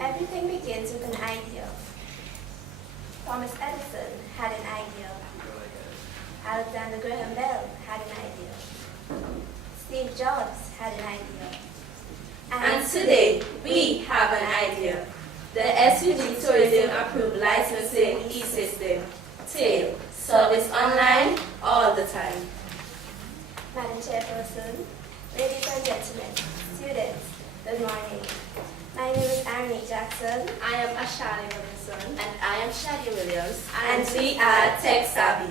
Everything begins with an idea. Thomas Edison had an idea. Alexander Graham Bell had an idea. Steve Jobs had an idea. And today, we have an idea. The SVG Tourism Approved Licensing E-System, TAIL, service online all the time. Madam Chairperson, ladies and gentlemen, students, good morning. My name is Arnie Jackson. I am Ashali Robinson. And I am Shadi Williams. And we are Tech Savvy.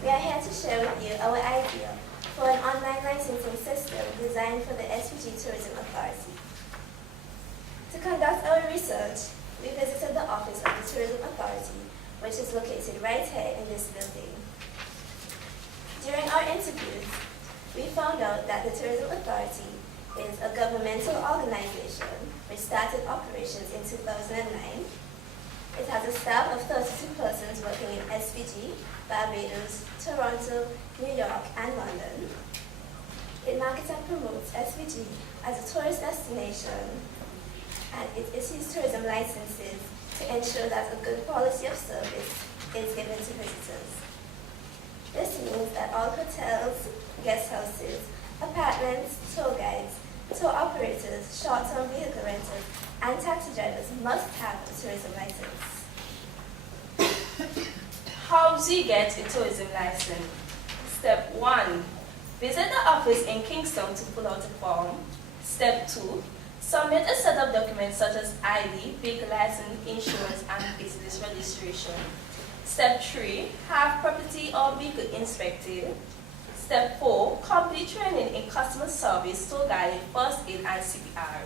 We are here to share with you our idea for an online licensing system designed for the SVG Tourism Authority. To conduct our research, we visited the office of the Tourism Authority, which is located right here in this building. During our interviews, we found out that the Tourism Authority is a governmental organization which started operations in 2009. It has a staff of 32 persons working in SVG, Barbados, Toronto, New York, and London. It markets and promotes SVG as a tourist destination, and it issues tourism licenses to ensure that a good quality of service is given to visitors. This means that all hotels, guest houses, apartments, tour guides, tour operators, short-term vehicle renters, and taxi drivers must have a tourism license. How do you get a tourism license? Step 1. Visit the office in Kingston to fill out a form. Step 2. Submit a set of documents such as ID, vehicle license, insurance, and business registration. Step 3. Have property or vehicle inspected. Step 4. Complete training in customer service, tour guiding, first aid, and CPR.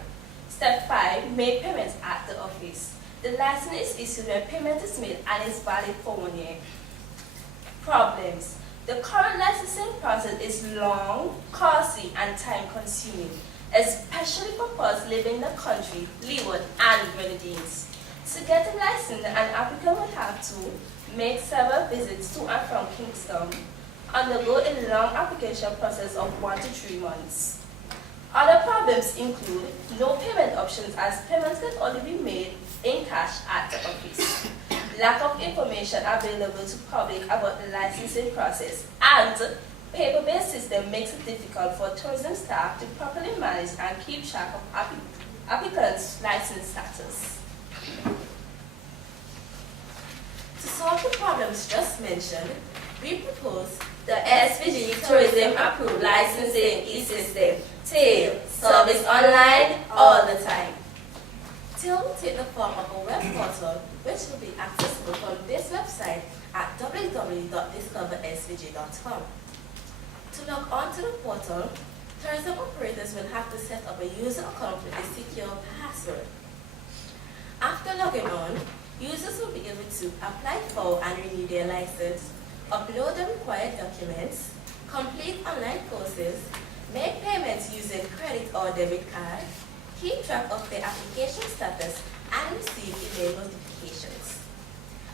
Step 5. Make payments at the office. The license is issued when payment is made and is valid for 1 year. Problems. The current licensing process is long, costly, and time-consuming, especially for persons living in the country, Leeward, and Grenadines. To get a license, an applicant will have to make several visits to and from Kingston, undergo a long application process of 1 to 3 months. Other problems include no payment options, as payments can only be made in cash at the office, lack of information available to public about the licensing process, and paper-based system makes it difficult for tourism staff to properly manage and keep track of applicants' license status. To solve the problems just mentioned, we propose the SVG Tourism Approved Licensing E-System, TAIL, service online all the time. TAIL will take the form of a web portal which will be accessible from this website at www.discoversvg.com. To log on to the portal, tourism operators will have to set up a user account with a secure password. After logging on, users will be able to apply for and renew their license, upload the required documents, complete online courses, make payments using credit or debit card, keep track of their application status, and receive email notifications.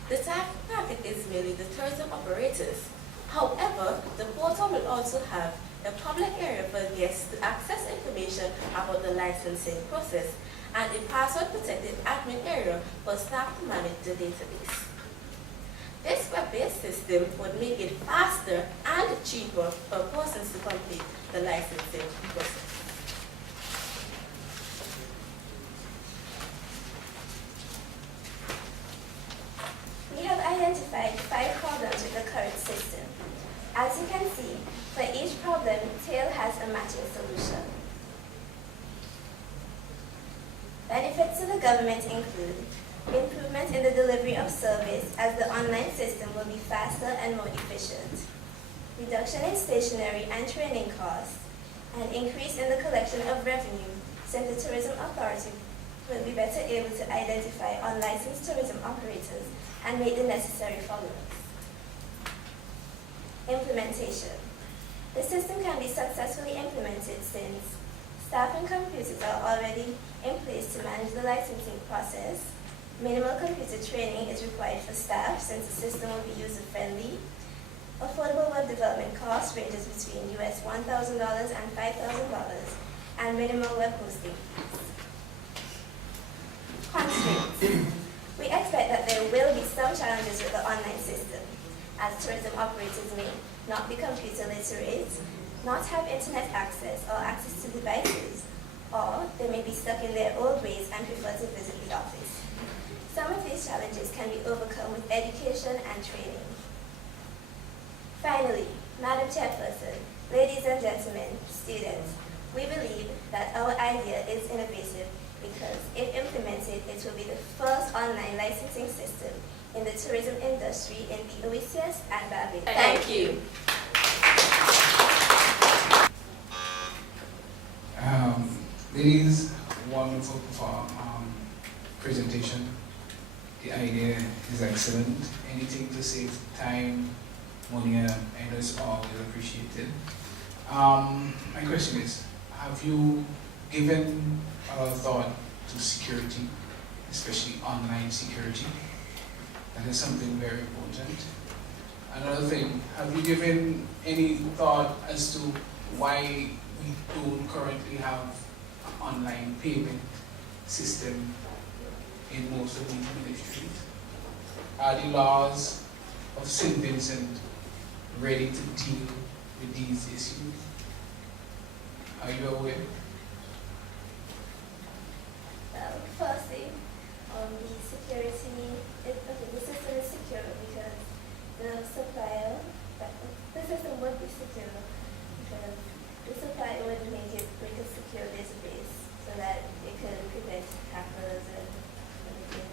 The target is merely the tourism operators. However, the portal will also have a public area for guests to access information about the licensing process and a password-protected admin area for staff to manage the database. This web-based system would make it faster and cheaper for persons to complete the licensing process. We have identified 5 problems with the current system. As you can see, for each problem, TAIL has a matching solution. Benefits to the government include improvement in the delivery of service, as the online system will be faster and more efficient, reduction in stationery and training costs, and increase in the collection of revenue, since the Tourism Authority will be better able to identify unlicensed tourism operators and make the necessary follow-ups. Implementation. The system can be successfully implemented since staff and computers are already in place to manage the licensing process. Minimal computer training is required for staff since the system will be user-friendly. Affordable web development cost ranges between US $1,000 and $5,000, and minimal web hosting fees. as tourism operators may not be computer literate, not have internet access or access to devices, or they may be stuck in their old ways and prefer to visit the office. Some of these challenges can be overcome with education and training. Finally, Madam Chairperson, ladies and gentlemen, students, we believe that our idea is innovative because if implemented, it will be the first online licensing system in the tourism industry in the OECS and Barbados. Thank you. Ladies, wonderful presentation. The idea is excellent. Anything to save time, money, and I know it's always appreciated. My question is, have you given a thought to security, especially online security? That is something very important. Another thing, have you given any thought as to why we don't currently have an online payment system in most of these ministries? Are the laws of St. Vincent ready to deal with these issues? Are you aware? Well, firstly, the security, the system is secure because the supplier, the system would be secure because the supplier would make a secure database so that it could prevent hackers and everything.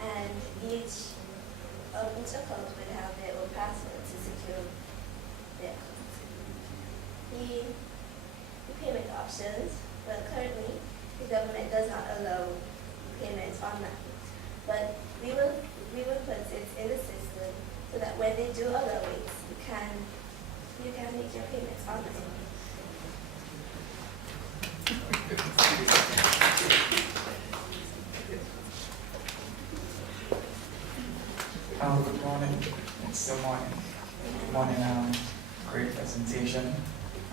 And each account would have their own password to secure their account. The payment options, well, currently the government does not allow payments online, but we will put it in the system so that when they do allow it, you can make your payments online. Good morning. It's still morning. Good morning. Great presentation.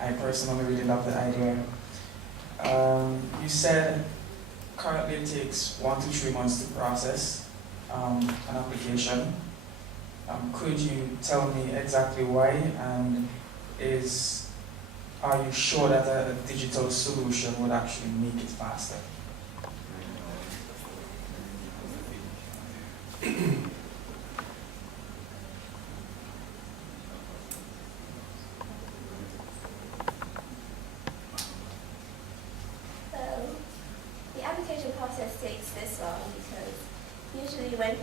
I personally really love the idea. You said currently it takes 1 to 3 months to process an application. Could you tell me exactly why, and are you sure that a digital solution would actually make it faster? The application process takes this long because usually when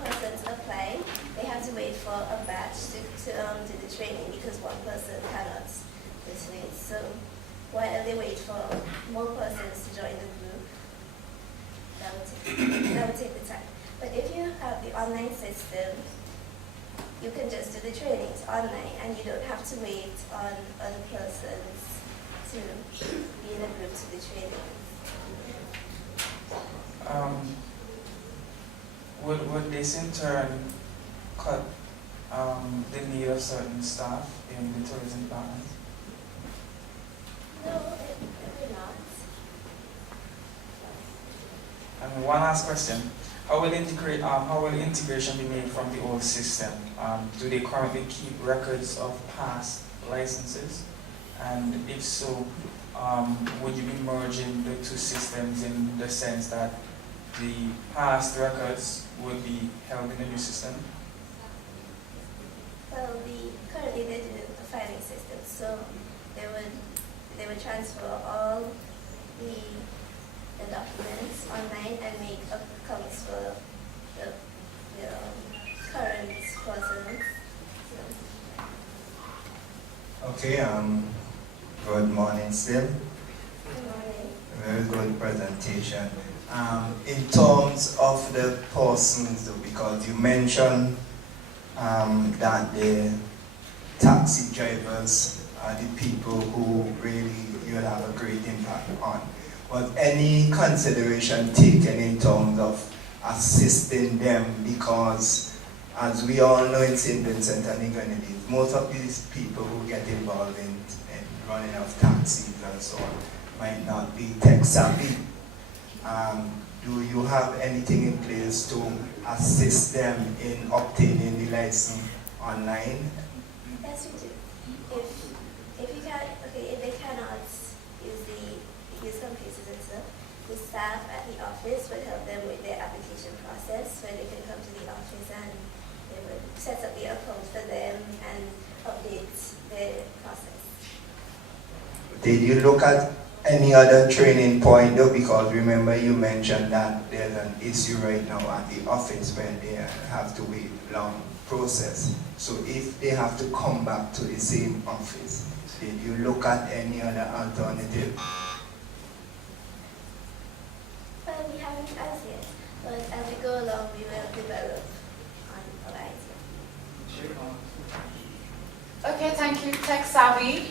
persons apply, they have to wait for a batch to do the training because one person cannot do it. So while they wait for more persons to join the group, that would take the time. But if you have the online system, you can just do the trainings online and you don't have to wait on other persons to be in a group to do training. Would this in turn cut the need of certain staff in the tourism department? No, it will not. And one last question. How will integration be made from the old system? Do they currently keep records of past licenses? And if so, would you be merging the two systems in the sense that the past records would be held in the new system? Well, currently they do a filing system, so they would transfer all the documents online and make accounts for the current persons. Okay, good morning still. Good morning. Very good presentation. In terms of the persons, because you mentioned that the taxi drivers are the people who really you'll have a great impact on. Was any consideration taken in terms of assisting them? Because as we all know in St. Vincent and the Grenadines, most of these people who get involved in running of taxis and so on might not be tech savvy. Do you have anything in place to assist them in obtaining the license online? Yes, we do. If you can, okay, if they cannot use computers and stuff, the staff at the office would help them with their application process, where they can come to the office and they would set up the account for them and update their process. Did you look at any other training point though? Because remember you mentioned that there's an issue right now at the office where they have to wait long process. So if they have to come back to the same office, did you look at any other alternative? Well, we haven't as yet, but as we go along, we will develop on our idea. Okay, thank you, Tech Savvy.